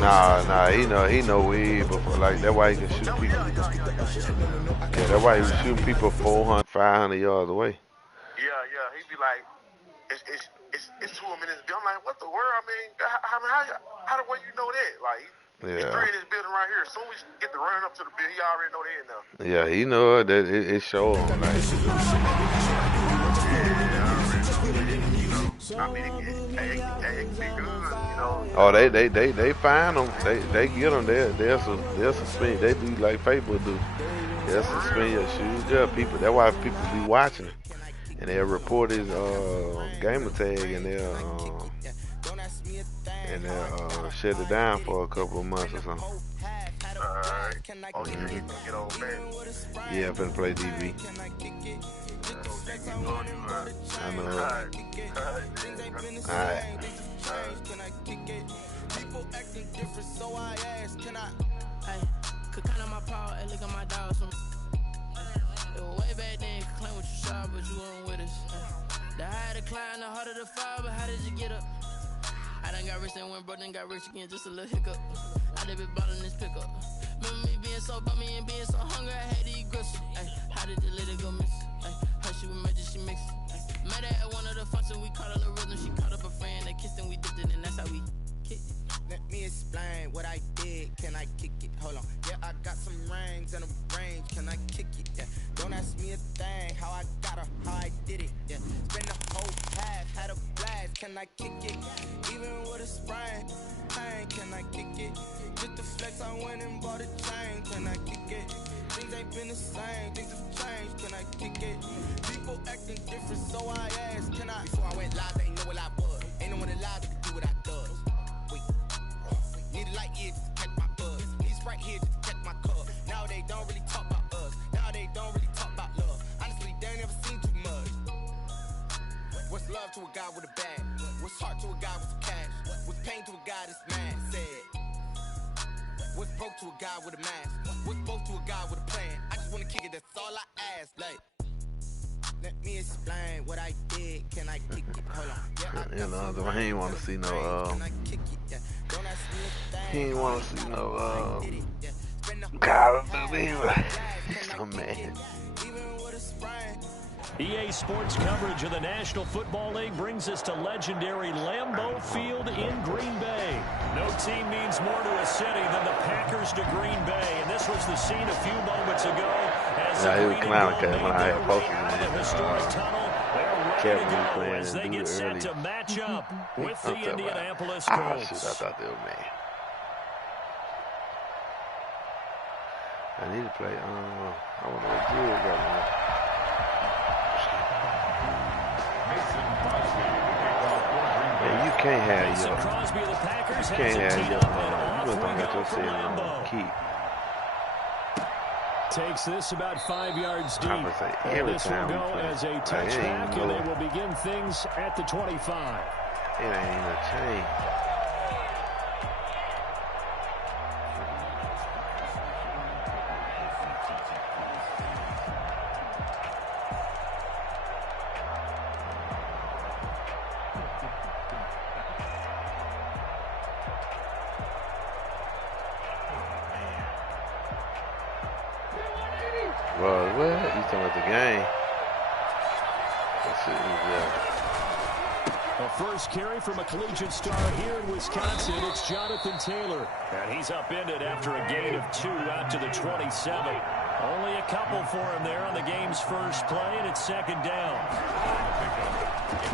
Nah, he know weed before, like, that's why he can shoot people. Yeah, that's why he was shooting people 400, 500 yards away. Yeah, yeah. He be like, it's 2 minutes. I'm like, what the world? I mean, how the way you know that? Like, it's Yeah. three in this building right here. As soon as we get to running up to the building, he already know they in there. Yeah, he know it. That it show him like. I mean, it can be good, Oh, they find them. They get them. They'll suspend. They do like Facebook do. They'll suspend your shoes. Yeah, people. That's why people be watching it, and they'll report his gamer tag, and they'll shut it down for a couple of months or something. Oh, yeah, he can get on that. Yeah, finna play DB. I know. Alright. People acting different, so I asked, can I? Hey, could count on my power, hey, look at my dogs. It was way back then, could claim what you saw, but you weren't with us. The higher the climb, the harder the fall, but how did you get up? I done got rich and went broke, then got rich again, just a little hiccup. I done been ballin' this pickup. Remember me being so bummy and being so hungry, I had to eat gristle. Ay, how did the lady go miss? Ay, her she was major, she mixed. Met her at one of the functions, we caught her the rhythm, she caught up a friend, they kissed and we dipped it, and that's how we kicked it. Let me explain what I did, can I kick it? Hold on, yeah, I got some rings and a range, can I kick it? Yeah, don't ask me a thing, how I got her, how I did it. Yeah, spend the whole path, had a blast, can I kick it? Even with a sprain, pain, can I kick it? Just the flex, I went and bought a chain, can I kick it? Things ain't been the same, things have changed, can I kick it? People acting different, so I asked, can I? Before I went live, they ain't know what I was. Ain't no one alive that could do what I does. Wait, need a light here just to catch my buzz. Need Sprite here just to catch my cup. Now they don't really talk about us. Now they don't really talk about love. Honestly, they ain't never seen too much. What's love to a guy with a bag? What's heart to a guy with some cash? What's pain to a guy that's mad? Said. What's broke to a guy with a mask? What's broke to a guy with a plan? I just wanna kick it, that's all I ask. Like, let me explain what I did. Can I kick it? Hold on. Yeah, he ain't wanna see no. He ain't wanna see no. God, he's so mad. EA Sports coverage of the National Football League brings us to legendary Lambeau Field in Green Bay. No team means more to a city than the Packers to Green Bay, and this was the scene a few moments ago. As he was clowning when I had posted the historic tunnel, they're ready to go as they get set to match up with the Indianapolis Colts. Shoot, I thought they were mad. I need to play. I want to do it. Yeah, you can't have your. You can't have your. You don't have your ceiling keep. Takes this about 5 yards deep. I'm gonna say every this time will go as a touchback, and they will begin things at the 25. It ain't a change. Well, you talking about the game? Let's see a first carry from a collegiate star here in Wisconsin. It's Jonathan Taylor. And he's upended after a gain of 2 out to the 27. Only a couple for him there on the game's first play, and it's second down.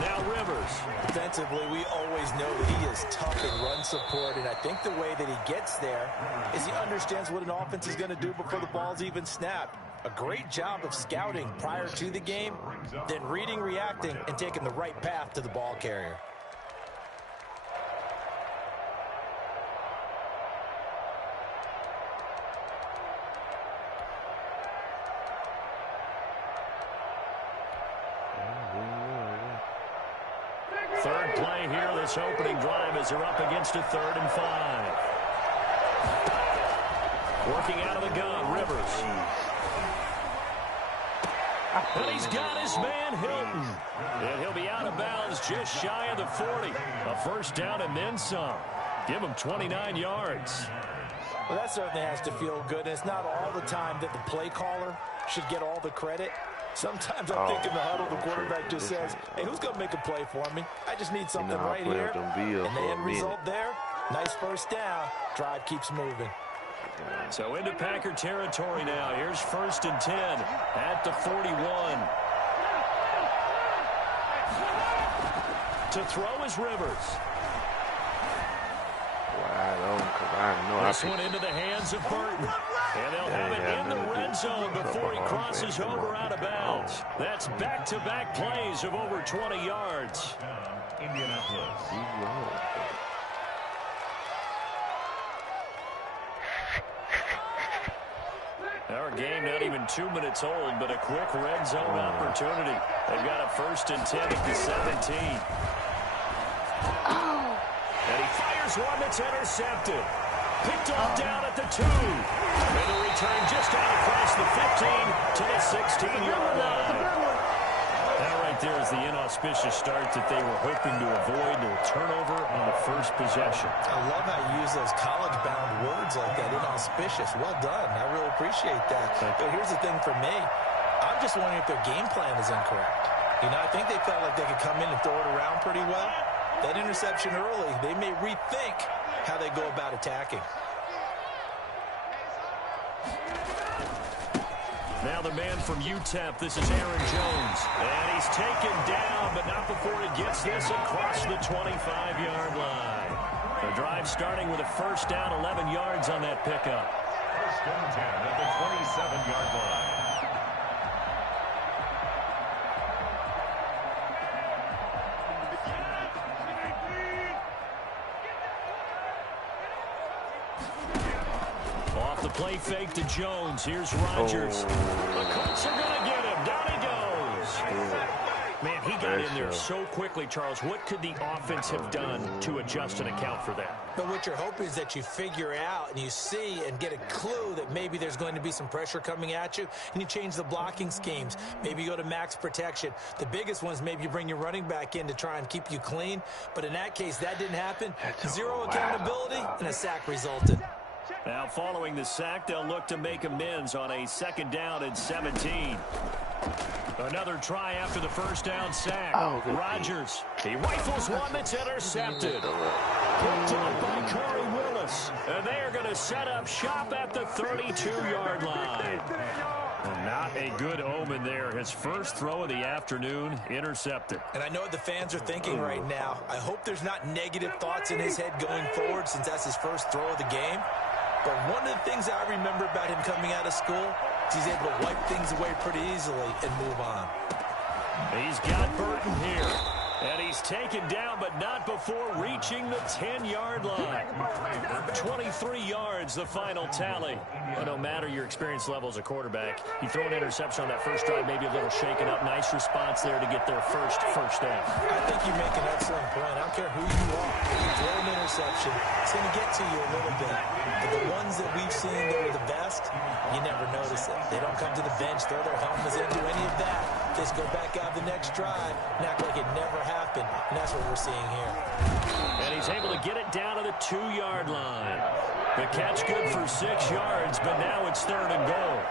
Now Rivers. Defensively, we always know that he is tough in run support, and I think the way that he gets there is he understands what an offense is going to do before the ball's even snapped. A great job of scouting prior to the game, then reading, reacting, and taking the right path to the ball carrier. Third play here, this opening drive as they're up against a 3rd and 5. Working out of the gun, Rivers. And he's got his man Hilton. And he'll be out of bounds just shy of the 40. A first down and then some. Give him 29 yards. Well, that certainly has to feel good. And it's not all the time that the play caller should get all the credit. Sometimes I think in the huddle, the quarterback just says, hey, who's going to make a play for me? I just need something right here. And the end result there, nice first down. Drive keeps moving. So into Packer territory now. Here's 1st and 10 at the 41. To throw is Rivers. This one into the hands of Burton. And they'll have it in the red zone before he crosses over out of bounds. That's back-to-back plays of over 20 yards. Indianapolis. Our game not even 2 minutes old, but a quick red zone opportunity. They've got a 1st and 10 at the 17. And he fires one that's intercepted. Picked off down at the 2. And the return just out across the 15 to the 16-yard line. Now right there is the inauspicious start that they were hoping to avoid. A turnover on the first possession. I love how you use those college-bound words like that, inauspicious. Well done. I really appreciate that. But here's the thing for me. I'm just wondering if their game plan is incorrect. You know, I think they felt like they could come in and throw it around pretty well. That interception early, they may rethink how they go about attacking. Now the man from UTEP, this is Aaron Jones. And he's taken down, but not before he gets this across the 25-yard line. The drive starting with a 1st down, 11 yards on that pickup. 1st and 10 at the 27-yard line. Play fake to Jones. Here's Rodgers. The Colts are going to get him. Down he goes. Man, he got in there so quickly, Charles. What could the offense have done to adjust and account for that? But what you're hoping is that you figure out and you see and get a clue that maybe there's going to be some pressure coming at you, and you change the blocking schemes. Maybe you go to max protection. The biggest one is maybe you bring your running back in to try and keep you clean. But in that case, that didn't happen. Zero accountability, and a sack resulted. Now, following the sack, they'll look to make amends on a 2nd down and 17. Another try after the 1st down sack. Rodgers. He rifles one that's intercepted. Picked up by Corey Willis. And they are going to set up shop at the 32-yard line. Not a good omen there. His first throw of the afternoon, intercepted. And I know what the fans are thinking right now. I hope there's not negative thoughts in his head going forward since that's his first throw of the game. But one of the things I remember about him coming out of school is he's able to wipe things away pretty easily and move on. He's got Burton here. And he's taken down, but not before reaching the 10-yard line. 23 yards, the final tally. But no matter your experience level as a quarterback, you throw an interception on that first drive, maybe a little shaken up. Nice response there to get their first down. I think you make an excellent point. I don't care who you are. If you throw an interception, it's going to get to you a little bit. But the ones that we've seen that are the best, you never notice it. They don't come to the bench, throw their helmets in, do any of that. Just go back out the next drive and act like it never happened. And that's what we're seeing here. And he's able to get it down to the 2-yard line. The catch good for 6 yards, but now it's 3rd and goal.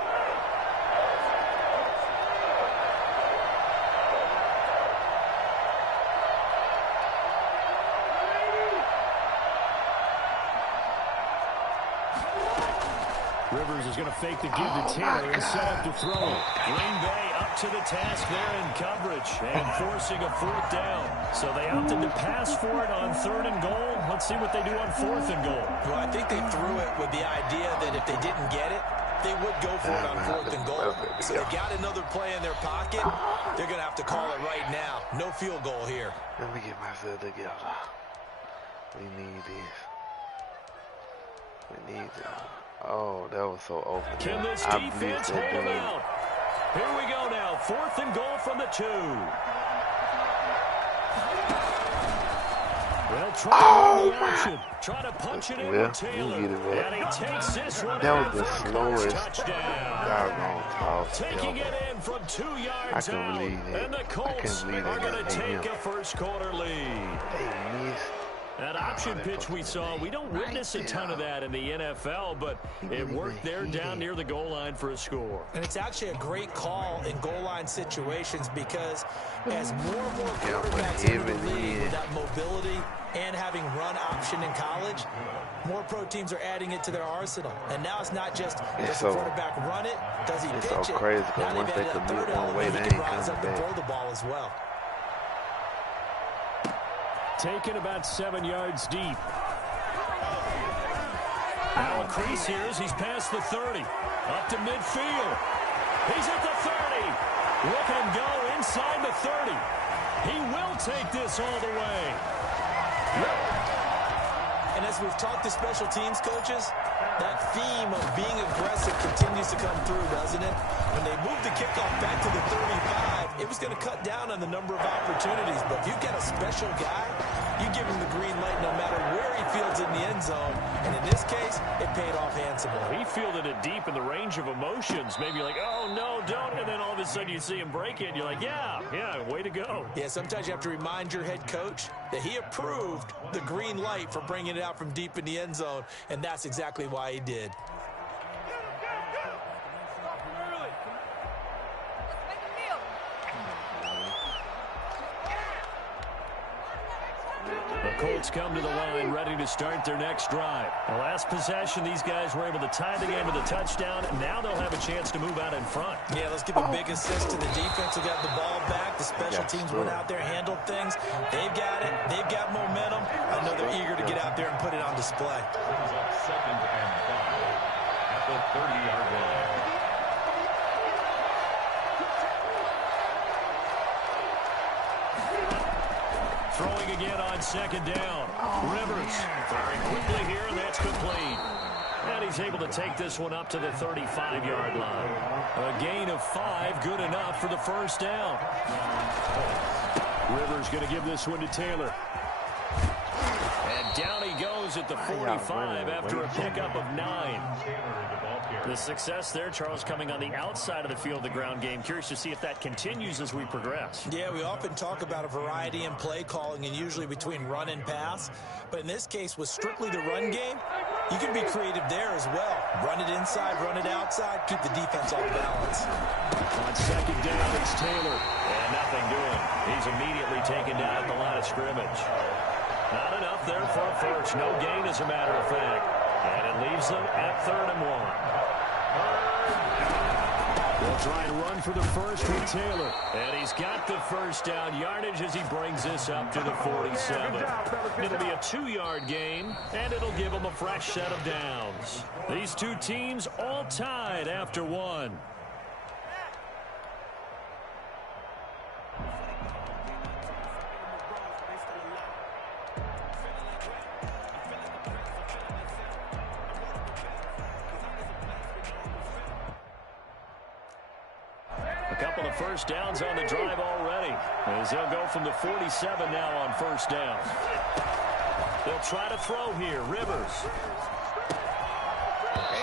Rivers is going to fake the give to Taylor and set up to throw. Green Bay up to the task there in coverage and forcing a 4th down. So they opted to pass for it on 3rd and goal. Let's see what they do on 4th and goal. Well, I think they threw it with the idea that if they didn't get it, they would go for it on 4th and goal. So they got another play in their pocket. They're going to have to call it right now. No field goal here. Let me get myself together. We need this. We need this. Oh, that was so open. Can this defense hold him out? Here we go now. 4th and goal from the 2. Well, try to punch it in with Taylor. And he takes this one. That was the slowest touchdown. Taking it in from 2 yards out. And the Colts are going to take a first quarter lead. They missed That option pitch we saw, we don't witness a ton of that in the NFL, but it worked there down near the goal line for a score. And it's actually a great call in goal line situations because as more and more quarterbacks enter the league with that mobility and having run option in college, more pro teams are adding it to their arsenal. And now it's not just, does the quarterback run it, does he pitch it? It's so crazy because once they commit one way, they ain't coming back. Throw the ball as well. Taken about 7 yards deep. Now a crease here as he's past the 30. Up to midfield. He's at the 30. Look at him go inside the 30. He will take this all the way. And as we've talked to special teams coaches, that theme of being aggressive continues to come through, doesn't it? When they moved the kickoff back to the 35, it was going to cut down on the number of opportunities. But if you've got a special guy, you give him the green light no matter where he fields in the end zone. And in this case, it paid off handsomely. He fielded it deep in the range of emotions. Maybe like, oh, no, don't. And then all of a sudden you see him break it. And you're like, yeah, way to go. Yeah, sometimes you have to remind your head coach that he approved the green light for bringing it out from deep in the end zone. And that's exactly why he did. The Colts come to the line ready to start their next drive. The last possession, these guys were able to tie the game with a touchdown. Now they'll have a chance to move out in front. Yeah, let's give a big assist to the defense who got the ball back. The special teams went out there, handled things. They've got it. They've got momentum. I know they're eager to get out there and put it on display. Second and 5 at the 30-yard line. Throwing again on second down. Rivers firing quickly here, and that's complete. And he's able to take this one up to the 35-yard line. A gain of 5, good enough for the first down. Rivers going to give this one to Taylor. And down he goes at the 45 after a pickup of 9. The success there, Charles, coming on the outside of the field, the ground game. Curious to see if that continues as we progress. Yeah, we often talk about a variety in play calling and usually between run and pass. But in this case, with strictly the run game, you can be creative there as well. Run it inside, run it outside, keep the defense off balance. On second down, it's Taylor. And nothing doing. He's immediately taken down at the line of scrimmage. Not enough there for a first. No gain, as a matter of fact. And it leaves them at 3rd and 1. They'll try and run for the first with Taylor. And he's got the first down yardage as he brings this up to the 47. It'll be a 2-yard gain, and it'll give them a fresh set of downs. These two teams all tied after 1. A couple of first downs on the drive already, as they'll go from the 47 now on first down. They'll try to throw here. Rivers.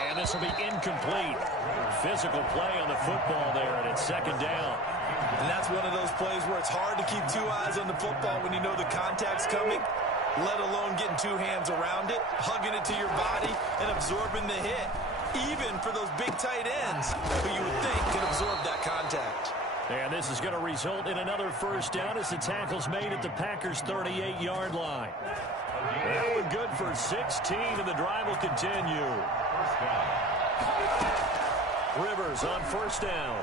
And this will be incomplete. Physical play on the football there, and it's second down. And that's one of those plays where it's hard to keep 2 eyes on the football when you know the contact's coming, let alone getting 2 hands around it, hugging it to your body, and absorbing the hit. Even for those big tight ends who you would think can absorb that contact. And this is going to result in another first down as the tackle's made at the Packers' 38-yard line. That one good for 16, and the drive will continue. Rivers on first down.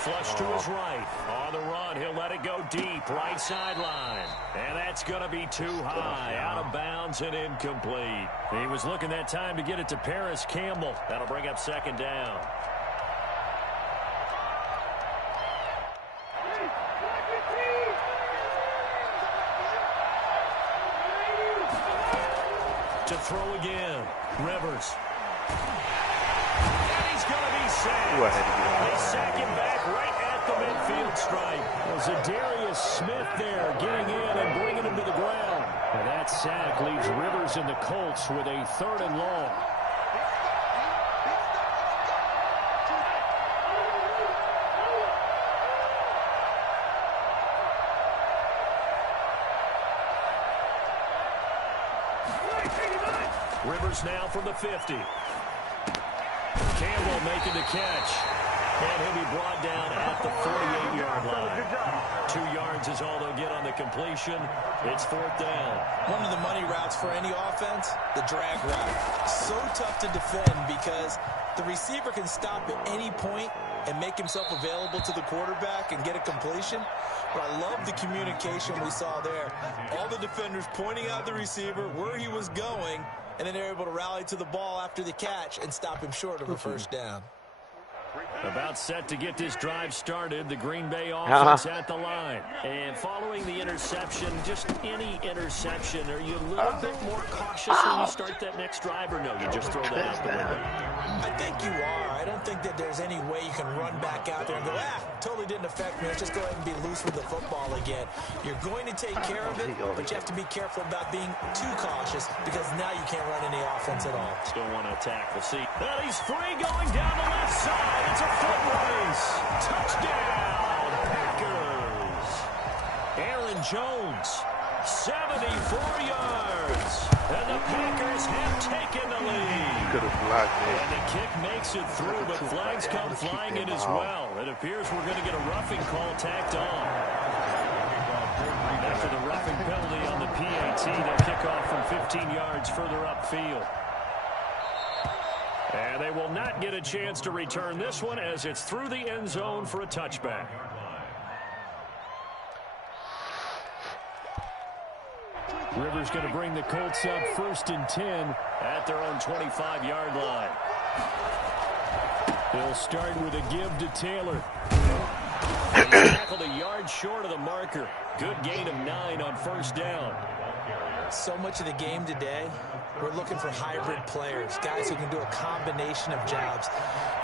Flush to his right. On the run, he'll let it go deep. Right sideline. And that's going to be too high. Out of bounds and incomplete. He was looking that time to get it to Paris Campbell. That'll bring up second down. To throw again. Rivers. And he's going to be sacked. They sack him back right at the midfield stripe. Zadarius Smith there getting in and bringing him to the ground. And that sack leaves Rivers and the Colts with a 3rd and long. Rivers now from the 50. Campbell making the catch. And he'll be brought down at the 48-yard line. 2 yards is all they'll get on the completion. It's 4th down. One of the money routes for any offense, the drag route. So tough to defend because the receiver can stop at any point and make himself available to the quarterback and get a completion. But I love the communication we saw there. All the defenders pointing out the receiver, where he was going, and then they're able to rally to the ball after the catch and stop him short of a first down. About set to get this drive started, the Green Bay offense at the line. And following the interception, just any interception, are you a little bit more cautious when you start that next drive, or no, you just throw that out the window? I think you are. I don't think that there's any way you can run back out there and go, totally didn't affect me. Let's just go ahead and be loose with the football again. You're going to take care of it, but you have to be careful about being too cautious because now you can't run any offense at all. Still want to attack. We'll see. And he's free going down the left side. It's a foot race. Touchdown, Packers. Aaron Jones, 74 yards. And the Packers have taken the lead. Could have blocked it. And the kick makes it through, but flags come flying in as well. It appears we're going to get a roughing call tacked on. After the roughing penalty on the PAT, they'll kick off from 15 yards further upfield. And they will not get a chance to return this one as it's through the end zone for a touchback. Rivers going to bring the Colts up 1st and 10 at their own 25-yard line. They'll start with a give to Taylor. He's tackled a yard short of the marker. Good gain of 9 on 1st down. So much of the game today, we're looking for hybrid players, guys who can do a combination of jobs.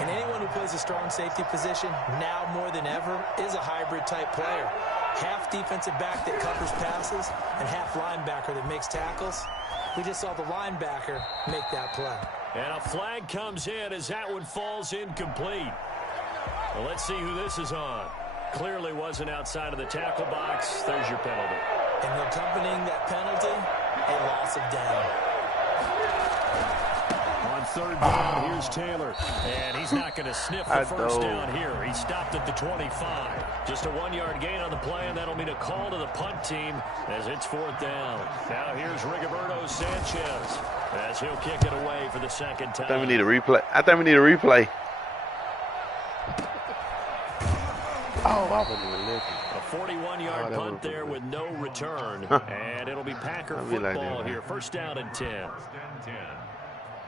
And anyone who plays a strong safety position, now more than ever, is a hybrid-type player. Half defensive back that covers passes and half linebacker that makes tackles. We just saw the linebacker make that play. And a flag comes in as that one falls incomplete. Well, let's see who this is on. Clearly wasn't outside of the tackle box. There's your penalty. And accompanying that penalty, a loss of down. On 3rd down, here's Taylor. And he's not going to sniff the first down here. He stopped at the 25. Just a 1-yard gain on the play, and that'll mean a call to the punt team as it's 4th down. Now here's Rigoberto Sanchez as he'll kick it away for the 2nd time. I think we need a replay. Oh, I wasn't even looking. A 41-yard punt there with no return. And it'll be Packer football here. 1st down and 10.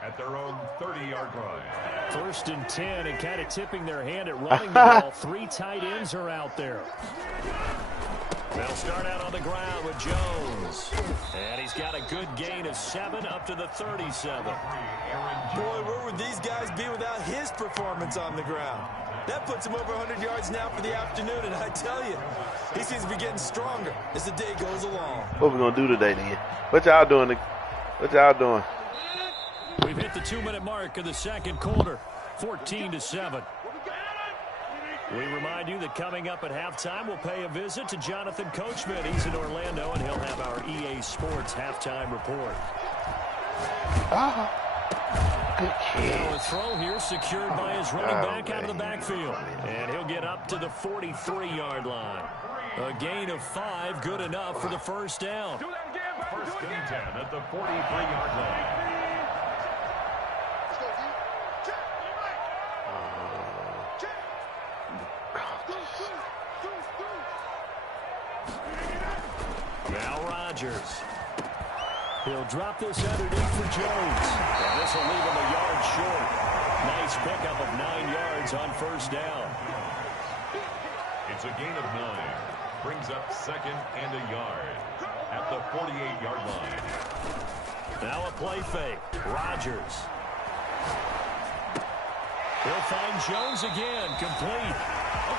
At their own 30-yard line. 1st and 10, and kind of tipping their hand at running the ball. 3 tight ends are out there. They'll start out on the ground with Jones. And he's got a good gain of 7 up to the 37. Boy, where would these guys be without his performance on the ground? That puts him over 100 yards now for the afternoon, and I tell you, he seems to be getting stronger as the day goes along. What we going to do today, then? What y'all doing? We've hit the 2-minute mark of the 2nd quarter, 14-7. We remind you that coming up at halftime, we'll pay a visit to Jonathan Coachman. He's in Orlando, and he'll have our EA Sports halftime report. Good kid. Now a throw here secured by his running back out of the backfield. And he'll get up to the 43-yard line. A gain of 5, good enough for the 1st down. 1st and 10 at the 43-yard line. Now Rodgers. He'll drop this underneath for Jones. And this will leave him a yard short. Nice pickup of 9 yards on 1st down. It's a gain of 9. Brings up 2nd and a yard at the 48-yard line. Now a play fake. Rodgers. He'll find Jones again. Complete.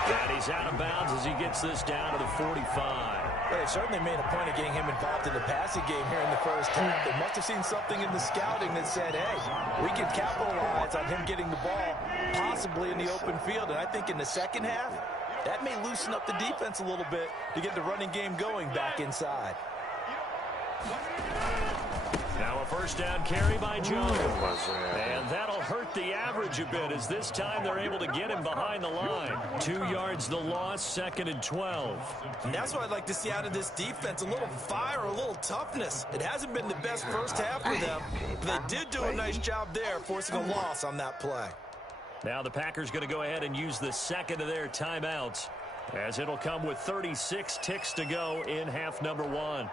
And he's out of bounds as he gets this down to the 45. Well, they certainly made a point of getting him involved in the passing game here in the 1st half. They must have seen something in the scouting that said, hey, we can capitalize on him getting the ball possibly in the open field. And I think in the 2nd half, that may loosen up the defense a little bit to get the running game going back inside. Now a first down carry by Jones. And that'll hurt the average a bit as this time they're able to get him behind the line. 2 yards the loss, 2nd and 12. And that's what I'd like to see out of this defense, a little fire, a little toughness. It hasn't been the best first half for them, but they did do a nice job there, forcing a loss on that play. Now the Packers going to go ahead and use the second of their timeouts, as it'll come with 36 ticks to go in half number 1.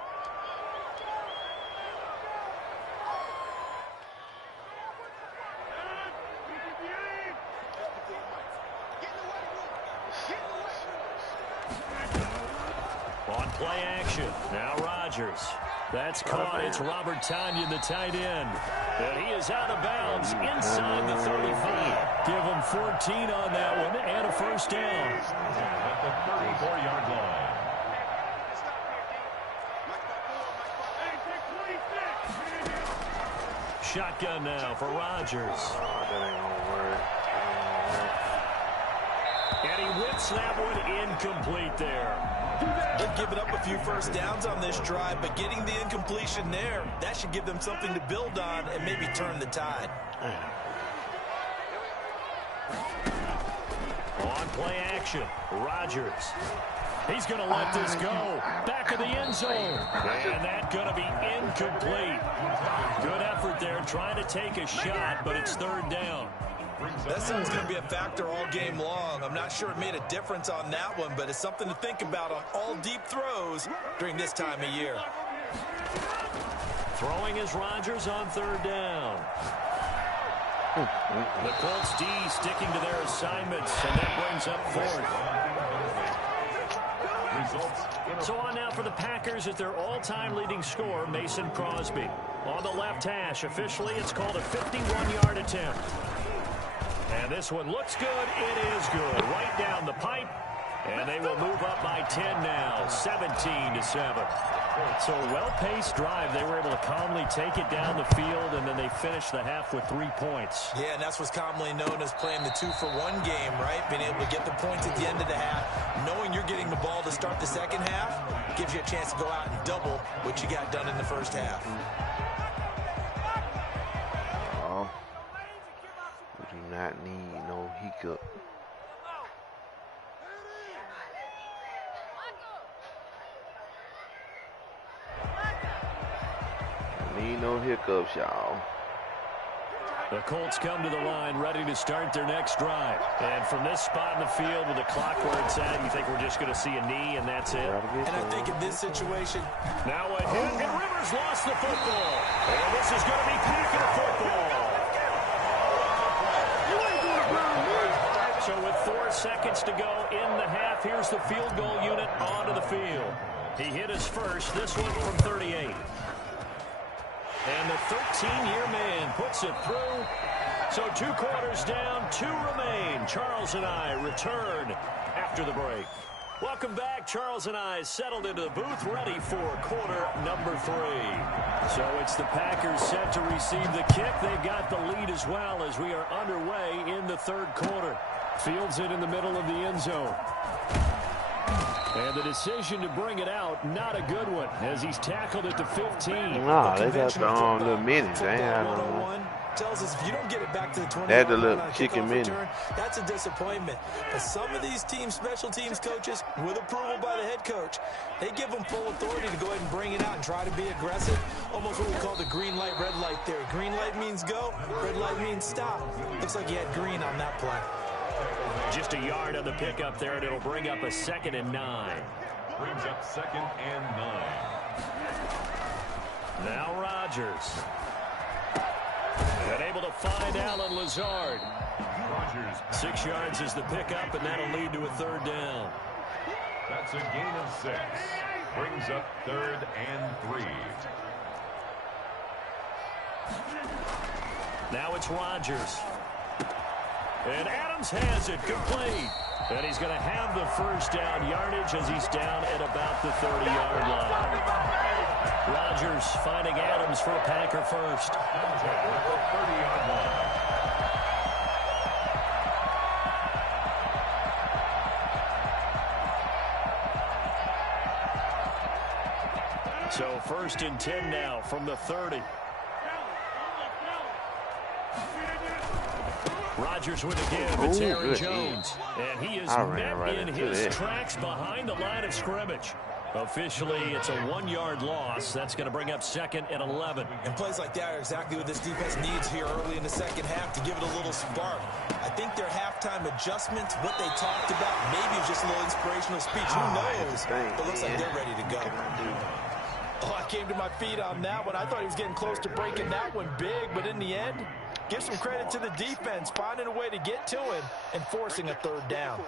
On play action, now Rodgers. That's caught. It's Robert Tonyan, the tight end. And he is out of bounds inside the 35. Give him 14 on that one and a first down. At the 34-yard line. Shotgun now for Rodgers. And he whips that one incomplete there. They've given up a few first downs on this drive, but getting the incompletion there, that should give them something to build on and maybe turn the tide. On play action, Rodgers. He's going to let this go. Back of the end zone. And that's going to be incomplete. Good effort there, trying to take a shot, but it's 3rd down. That sounds going to be a factor all game long. I'm not sure it made a difference on that one, but it's something to think about on all deep throws during this time of year. Throwing is Rodgers on 3rd down. The Colts D sticking to their assignments, and that brings up 4th. So on now for the Packers at their all-time leading scorer, Mason Crosby. On the left hash, officially it's called a 51-yard attempt. And this one looks good. It is good. Right down the pipe. And they will move up by 10 now, 17-7. So a well-paced drive. They were able to calmly take it down the field, and then they finished the half with 3 points. Yeah, and that's what's commonly known as playing the 2-for-1 game, right? Being able to get the points at the end of the half, knowing you're getting the ball to start the second half, gives you a chance to go out and double what you got done in the first half. We do not need no hiccup. Need no hiccups, y'all. The Colts come to the line ready to start their next drive. And from this spot in the field with the clock where it's at, you think we're just going to see a knee and that's it? And I think in this situation... Now a hit, and Rivers lost the football. And this is going to be Packer football. So with 4 seconds to go in the half, here's the field goal unit onto the field. He hit his first, this one from 38. And the 13-year man puts it through. So 2 quarters down, 2 remain. Charles and I return after the break. Welcome back. Charles and I settled into the booth, ready for quarter number 3. So it's the Packers set to receive the kick. They've got the lead as well as we are underway in the 3rd quarter. Fields it in the middle of the end zone. And the decision to bring it out, not a good one, as he's tackled at the 15. Nah, they got the little minis. They ain't no tells us if you don't get it back to the 20, that's the little chicken mini. That's a disappointment. But some of these teams, special teams coaches, with approval by the head coach, they give them full authority to go ahead and bring it out and try to be aggressive. Almost what we call the green light, red light theory. Green light means go, red light means stop. Looks like he had green on that play. Just a yard on the pickup there, and it'll bring up a 2nd and 9. Brings up 2nd and 9. Now Rodgers. And able to find Alan Lazard. Rodgers. 6 yards is the pickup, and that'll lead to a 3rd down. That's a gain of 6. Brings up 3rd and 3. Now it's Rodgers. And Adams has it complete. And he's going to have the first down yardage as he's down at about the 30-yard line. Rodgers finding Adams for a Packer first. Adams at the 30-yard line. So 1st and 10 now from the 30. Rodgers with a give. It's Aaron Jones. And he is met in his tracks behind the line of scrimmage. Officially, it's a 1-yard loss. That's going to bring up 2nd and 11. And plays like that are exactly what this defense needs here early in the second half to give it a little spark. I think their halftime adjustments, what they talked about, maybe it's just a little inspirational speech. Who knows? But it looks like they're ready to go. Oh, I came to my feet on that one. I thought he was getting close to breaking that one big, but in the end, give some credit to the defense, finding a way to get to him and forcing a 3rd down.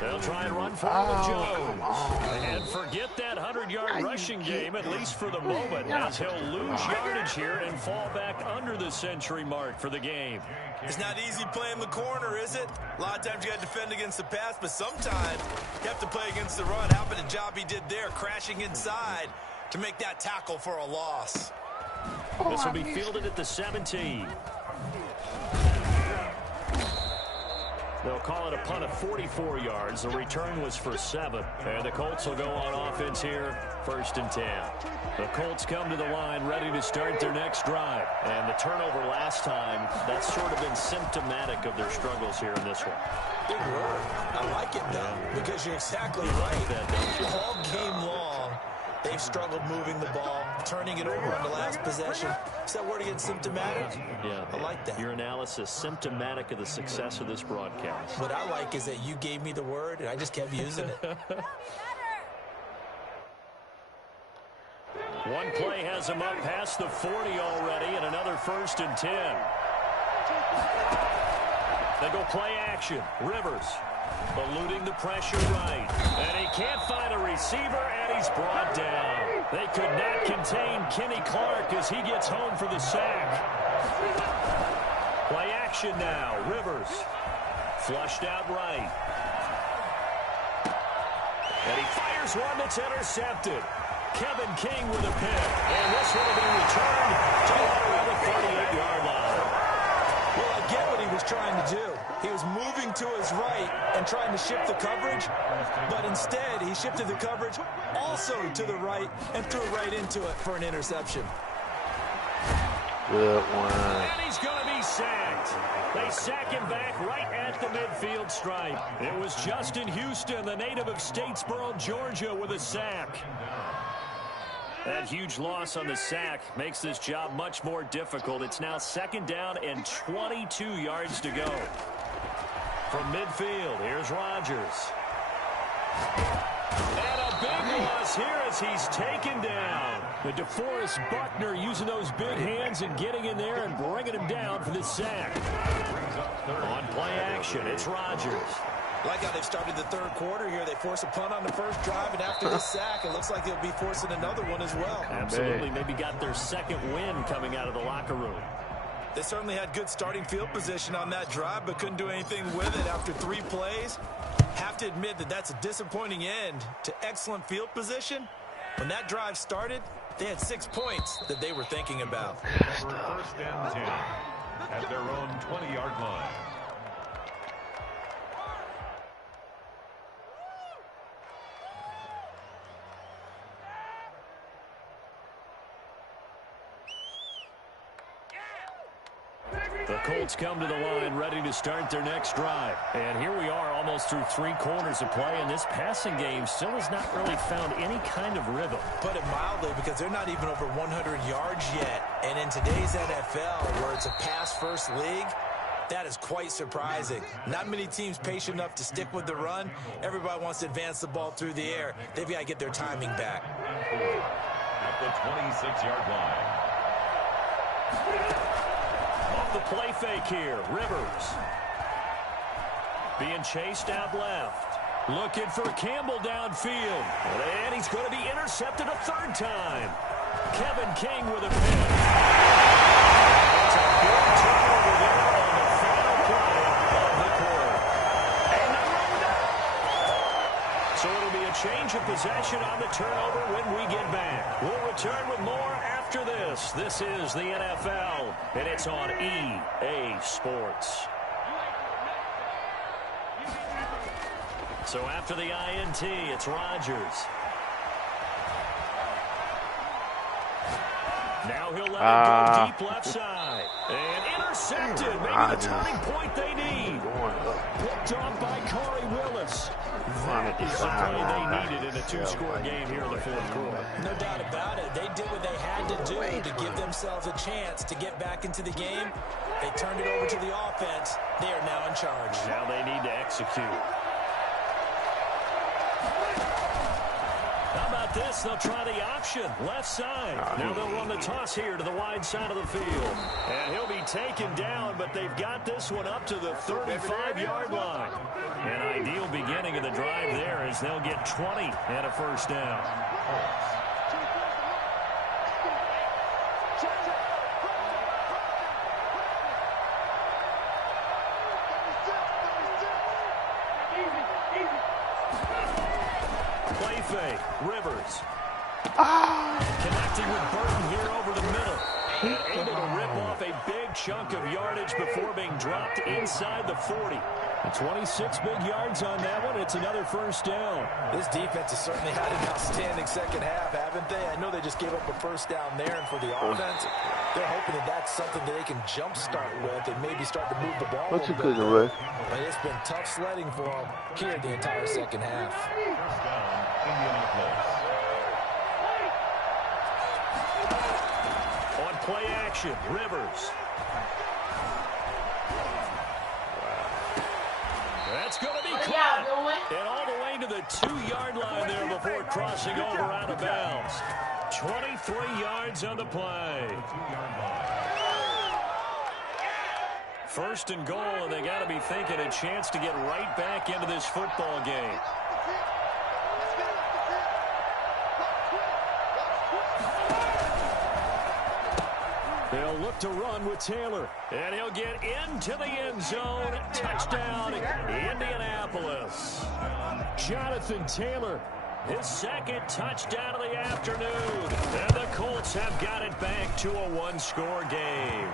They'll try and run forward with Jones. And forget that 100-yard rushing game, at least for the moment, as he'll lose yardage here and fall back under the century mark for the game. It's not easy playing the corner, is it? A lot of times you got to defend against the pass, but sometimes you have to play against the run. How about the job he did there, crashing inside to make that tackle for a loss? This will be fielded at the 17. They'll call it a punt of 44 yards. The return was for 7. And the Colts will go on offense here, 1st and 10. The Colts come to the line ready to start their next drive. And the turnover last time, that's sort of been symptomatic of their struggles here in this one. Big word. I like it, though, because you're exactly right. All game long, they've struggled moving the ball, turning it over on the last possession. Is that word again, symptomatic? Yeah. I like that. Your analysis, symptomatic of the success of this broadcast. What I like is that you gave me the word, and I just kept using it. One play has him up past the 40 already, and another 1st and 10. They go play action. Rivers eluding the pressure right. And he can't find a receiver, and he's brought down. They could not contain Kenny Clark as he gets home for the sack. Play action now. Rivers flushed out right. And he fires one that's intercepted. Kevin King with a pick. And this will be returned to the 38-yard line. Well, I get what he was trying to do. He was moving to his right and trying to shift the coverage, but instead he shifted the coverage also to the right and threw right into it for an interception. Good one. And he's going to be sacked. They sack him back right at the midfield stripe. It was Justin Houston, the native of Statesboro, Georgia, with a sack. That huge loss on the sack makes this job much more difficult. It's now 2nd down and 22 yards to go. From midfield, here's Rodgers. And a big loss here as he's taken down. The DeForest Buckner using those big hands and getting in there and bringing him down for the sack. On play action, it's Rodgers. Like how they've started the 3rd quarter here. They force a punt on the first drive, and after this sack, it looks like they'll be forcing another one as well. Absolutely. Maybe got their 2nd win coming out of the locker room. They certainly had good starting field position on that drive, but couldn't do anything with it after 3 plays. Have to admit that that's a disappointing end to excellent field position. When that drive started, they had 6 points that they were thinking about. 1st and 10 at their own 20-yard line. The Colts come to the line ready to start their next drive. And here we are almost through 3 quarters of play, and this passing game still has not really found any kind of rhythm. Put it mildly, because they're not even over 100 yards yet. And in today's NFL, where it's a pass-first league, that is quite surprising. Not many teams patient enough to stick with the run. Everybody wants to advance the ball through the air. They've got to get their timing back. At the 26-yard line. Off the play fake here, Rivers. Being chased out left. Looking for Campbell downfield. And he's going to be intercepted a 3rd time. Kevin King with a pick. It's a big turnover there on the final play of the quarter. So it'll be a change of possession on the turnover when we get back. We'll return with more after this. This is the NFL, and it's on EA Sports. So after the INT, it's Rodgers. Now he'll let it go deep left side. And intercepted. Maybe the turning point they need. Picked off by Corey Willis. That is the play they needed in a two-score game here in the fourth quarter. No doubt about it. They did what they had to do to give themselves a chance to get back into the game. They turned it over to the offense. They are now in charge. Now they need to execute. How about this? They'll try the option. Left side. Now they'll run the toss here to the wide side of the field. And he'll be taken down, but they've got this one up to the 35-yard line. An ideal beginning of the drive there as they'll get 20 and a first down. Play fake. Rivers. Connecting with Burton here over the middle. And able to rip off a big chunk of yardage before being dropped inside the 40. 26 big yards on that one. It's another first down. This defense has certainly had an outstanding second half, haven't they? I know they just gave up a first down there, and for the offense, they're hoping that that's something that they can jumpstart with and maybe start to move the ball a little bit more. But it's been tough sledding for them here the entire second half. On play action, Rivers. That's going to be caught. And all the way to the 2-yard line there before crossing over out of bounds. 23 yards on the play. First and goal, and they got to be thinking a chance to get right back into this football game. They'll look to run with Taylor. And he'll get into the end zone. Touchdown, Indianapolis. Jonathan Taylor, his second touchdown of the afternoon. And the Colts have got it back to a one-score game.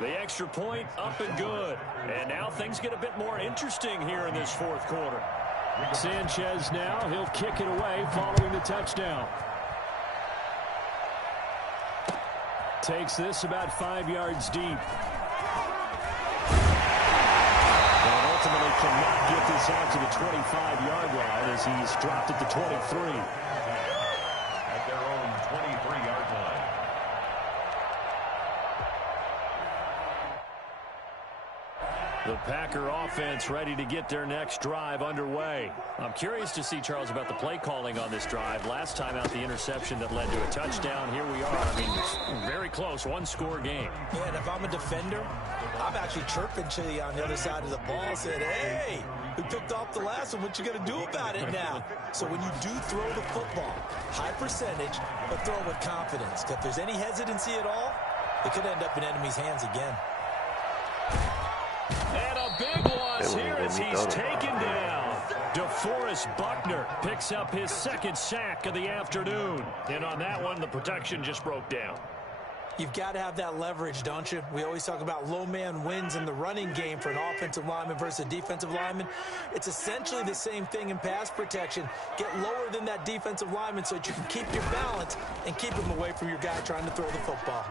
The extra point up and good. And now things get a bit more interesting here in this fourth quarter. Sanchez now, he'll kick it away following the touchdown. Takes this about 5 yards deep. And ultimately cannot get this out to the 25-yard line as he's dropped at the 23. At their own 23-yard line. The Packer offense ready to get their next drive underway. I'm curious to see, Charles, about the play calling on this drive. Last time out, the interception that led to a touchdown. Here we are. I mean, very close, one-score game. Yeah, and if I'm a defender, I'm actually chirping to you on the other side of the ball, saying, hey, we picked off the last one. What you going to do about it now? So when you do throw the football, high percentage, but throw it with confidence. If there's any hesitancy at all, it could end up in enemy's hands again. And a big loss here as he's taken down. DeForest Buckner picks up his second sack of the afternoon. And on that one, the protection just broke down. You've got to have that leverage, don't you? We always talk about low man wins in the running game for an offensive lineman versus a defensive lineman. It's essentially the same thing in pass protection. Get lower than that defensive lineman so that you can keep your balance and keep him away from your guy trying to throw the football.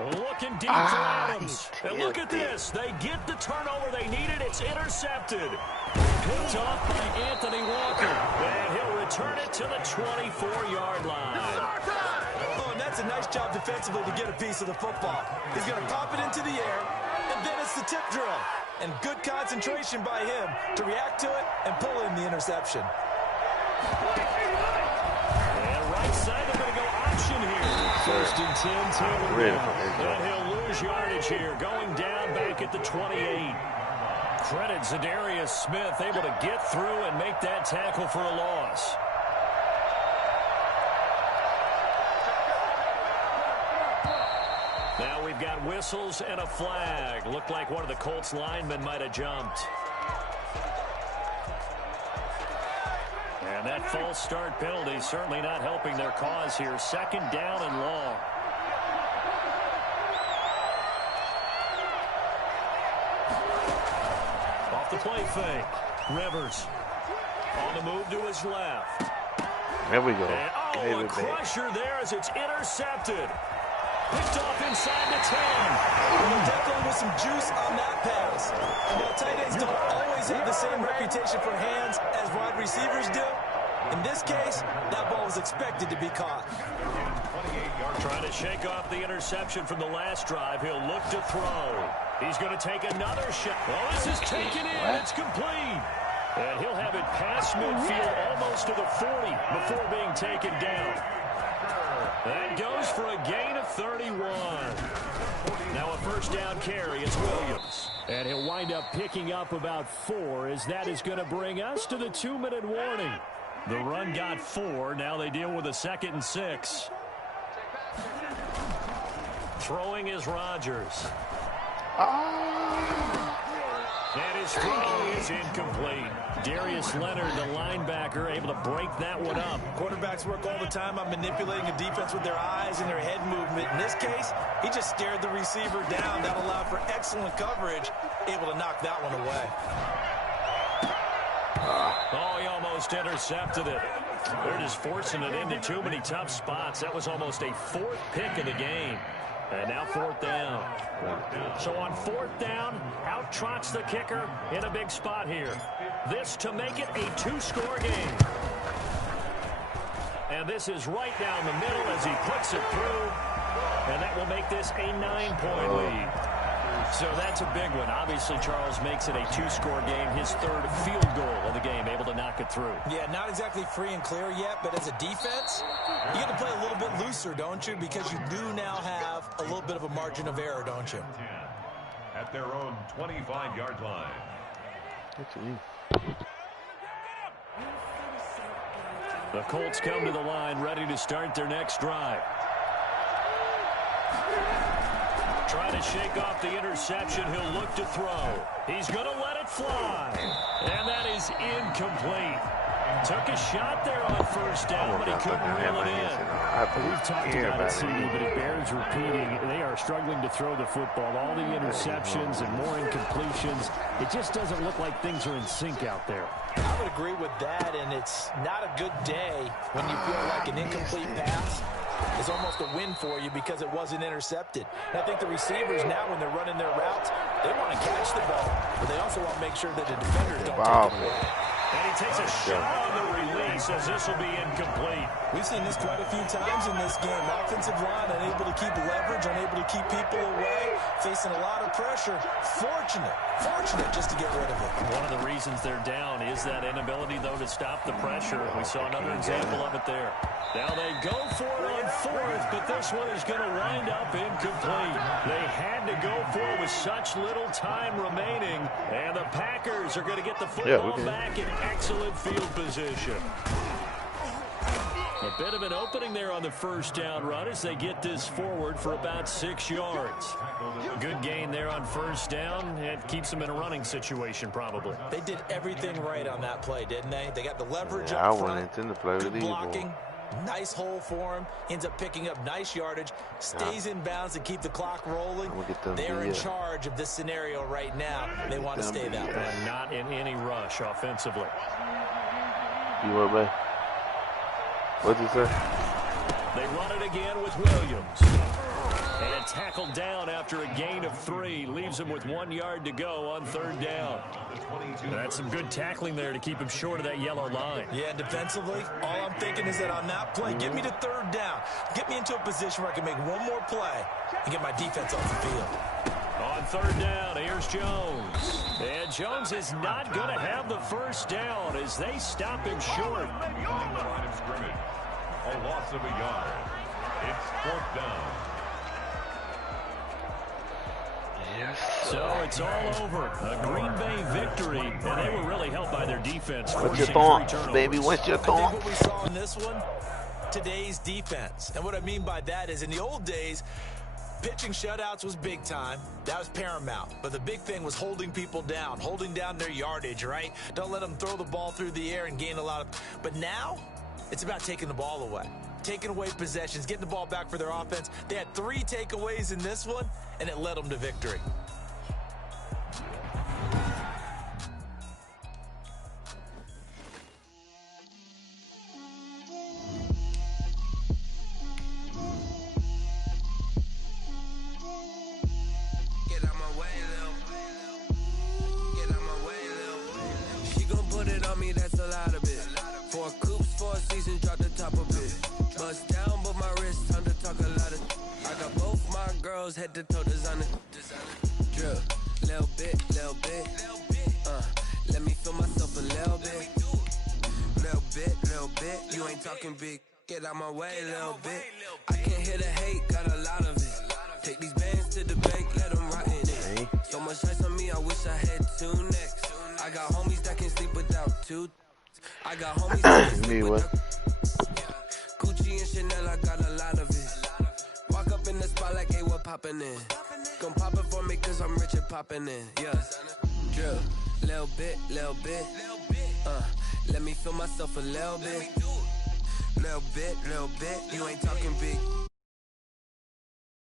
Looking deep for Adams. And look at this. They get the turnover they needed. It's intercepted. Picked off by Anthony Walker. And he'll return it to the 24-yard line. Oh, and that's a nice job defensively to get a piece of the football. He's going to pop it into the air, and then it's the tip drill. And good concentration by him to react to it and pull in the interception. And right side, they're going to go option here. First and 10, Taylor down. And he'll lose yardage here, going down back at the 28. Credit Zadarius Smith, able to get through and make that tackle for a loss. Now we've got whistles and a flag. Looked like one of the Colts linemen might have jumped. And that false start penalty certainly not helping their cause here. Second down and long. Off the play fake. Rivers on the move to his left. There we go. And, a crusher there as it's intercepted. Picked off inside the 10. Definitely with some juice on that pass. And while tight ends don't always have the same reputation for hands as wide receivers do, in this case, that ball was expected to be caught. Trying to shake off the interception from the last drive. He'll look to throw. He's going to take another shot. Well, this is taken in. It's complete. And he'll have it past midfield almost to the 40 before being taken down. That goes for a gain of 31. Now a first down carry. It's Williams. And he'll wind up picking up about 4 as that is going to bring us to the 2-minute warning. The run got 4. Now they deal with a 2nd and 6. Throwing is Rodgers. And his throw is incomplete. Darius Leonard, the linebacker, able to break that one up. Quarterbacks work all the time on manipulating a defense with their eyes and their head movement. In this case, he just stared the receiver down. That allowed for excellent coverage, able to knock that one away. Oh, he almost intercepted it. They're just forcing it into too many tough spots. That was almost a 4th pick in the game. And now 4th down. So on 4th down, out trots the kicker in a big spot here. This to make it a 2-score game. And this is right down the middle as he puts it through. And that will make this a 9-point lead. So that's a big one. Obviously, Charles makes it a 2-score game. His 3rd field goal of the game, able to knock it through. Yeah, not exactly free and clear yet, but as a defense, you get to play a little bit looser, don't you? Because you do now have a little bit of a margin of error, don't you? At their own 25-yard line. The Colts come to the line, ready to start their next drive. Trying to shake off the interception. He'll look to throw. He's going to let it fly. And that is incomplete. Took a shot there on first down, but he couldn't reel it in. We've talked about it, CD, but it bears repeating. They are struggling to throw the football. All the interceptions and more incompletions. It just doesn't look like things are in sync out there. I would agree with that, and it's not a good day when you feel like an incomplete pass is almost a win for you because it wasn't intercepted. And I think the receivers now, when they're running their routes, they want to catch the ball, but they also want to make sure that the defenders don't take it away. And he takes a shot on the release as this will be incomplete. We've seen this quite a few times in this game. Offensive line unable to keep leverage, unable to keep people away, facing a lot of pressure. Fortunate just to get rid of it. One of the reasons they're down is that inability, though, to stop the pressure. We saw another example of it there. Now they go for it on 4th, but this one is going to wind up incomplete. They had to go for it with such little time remaining, and the Packers are going to get the football back in excellent field position. A bit of an opening there on the first down run as they get this forward for about 6 yards. Good gain there on first down. It keeps them in a running situation probably. They did everything right on that play, didn't they? They got the leverage up front. Good blocking. Nice hole for him. Ends up picking up nice yardage. Stays in bounds to keep the clock rolling. They're in charge of this scenario right now. They want to stay that way. And not in any rush offensively. You were, man. What'd you say? They run it again with Williams. And tackled down after a gain of 3. Leaves him with 1 yard to go on 3rd down. That's some good tackling there to keep him short of that yellow line. Yeah, defensively, all I'm thinking is that on that play, get me to 3rd down. Get me into a position where I can make one more play and get my defense off the field. On 3rd down, here's Jones. And Jones is not going to have the first down as they stop him short. Line of scrimmage. A loss of a yard. It's 4th down. So it's all over. A Green Bay victory, and they were really helped by their defense. What's your thoughts, baby? What's your I think thoughts? what we saw in this one, today's defense. And what I mean by that is in the old days, pitching shutouts was big time. That was paramount. But the big thing was holding people down, holding down their yardage, right? Don't let them throw the ball through the air and gain a lot of... But now, it's about taking the ball away. Taking away possessions, getting the ball back for their offense. They had 3 takeaways in this one, and it led them to victory. rose, head to toe designer. Drill, little bit. Let me feel myself a little bit. Little bit. You ain't talking big. Get out my way, little bit. I can't hear the hate, got a lot of it. Take these bands to the bank, let them rot in it. So much ice on me, I wish I had 2 necks. I got homies that can sleep without 2. I got homies that can sleep without Gucci and Chanel, I got a lot of it. Walk up in the spot like, hey, what poppin' in? Gon' pop it for me cause I'm rich and poppin' in, yeah. Drill, little bit. Let me feel myself a little bit. Little bit. You ain't talking big.